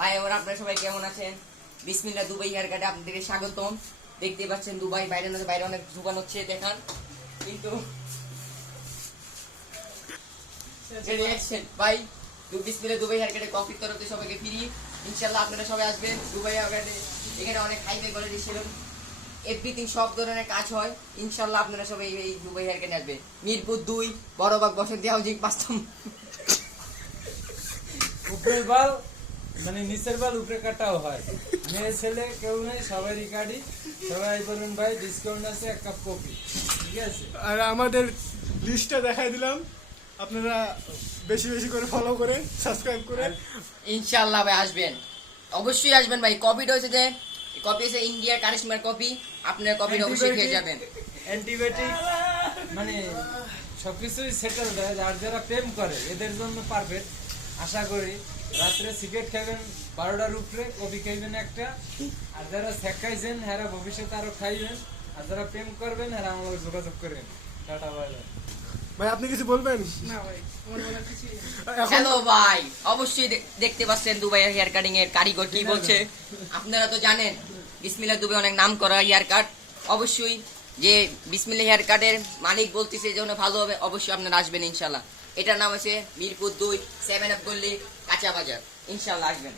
ভাই ওরা আপনারা সবাই কেমন আছেন? বিসমিল্লাহ দুবাই হেয়ার কাটে আপনাদেরকে স্বাগতম। দেখতে পাচ্ছেন দুবাই বাইরে অনেক দোকান হচ্ছে দেখান, কিন্তু ভাই বিসমিল্লাহ দুবাই হেয়ার কাটে কফির তরফ থেকে সবাইকে ফ্রি। ইনশাআল্লাহ আপনারা সবাই আসবেন দুবাই হেয়ার কাটে। এখানে অনেক হাইফাই কোয়ালিটি সেলুন, এভরিথিং সব ধরনের কাজ হয়। ইনশাআল্লাহ আপনারা সবাই এই দুবাই হেয়ার কাটে আসবেন। মিরপুর 2 বড়বাগ বসন্তি হাউজিং 5 উপরের বাল মানে নিচের বাল উপরে কাটাও হয়। মেয়ে ছেলে কেউ নেই, সবাই রিকার্ডি। সবাই বলুন ভাই ডিসকাউন্ট আছে, এক কাপ কফি, ঠিক আছে? আর আমাদের লিস্টটা দেখাই দিলাম, আপনারা বেশি বেশি করে ফলো করে সাবস্ক্রাইব করে ইনশাআল্লাহ ভাই আসবেন, অবশ্যই আসবেন ভাই। কপিটা হচ্ছে যে কপি হচ্ছে ইন্ডিয়ার কারিশমার কপি, আপনার কপিটা অবশ্যই খেয়ে যাবেন। অ্যান্টিবায়োটিক মানে সবকিছুই সেটেল দেয়। আর যারা প্রেম করে এদের জন্য পারফেক্ট। আশা করি রাত্রে সিগারেট খাবেন 12টার উপরে, কফি খাইবেন একটা। আর যারা স্যাক খাইছেন হ্যাঁ ভবিষ্যতে আরো খাইবেন। আর যারা প্রেম করবেন হ্যাঁ আমার যোগাযোগ করেন। Tata bye bye. ভাই আপনি কিছু বলবেন? হ্যালো ভাই, অবশ্যই দেখতে পাচ্ছেন দুবাই হেয়ার কাটিং এর কারিগর কি বলছে। আপনারা তো জানেন বিসমিল্লাহ দুবাই অনেক নাম করা হেয়ার কাট। অবশ্যই যে বিসমিল্লাহ হেয়ার কাটের মালিক বলতেছে যে ভালো হবে, অবশ্যই আপনারা আসবেন ইনশাআল্লাহ। এটার নাম হচ্ছে মিরপুর 2 7 আপ গল্লি কাঁচা বাজার। ইনশাআল্লাহ আসবেন।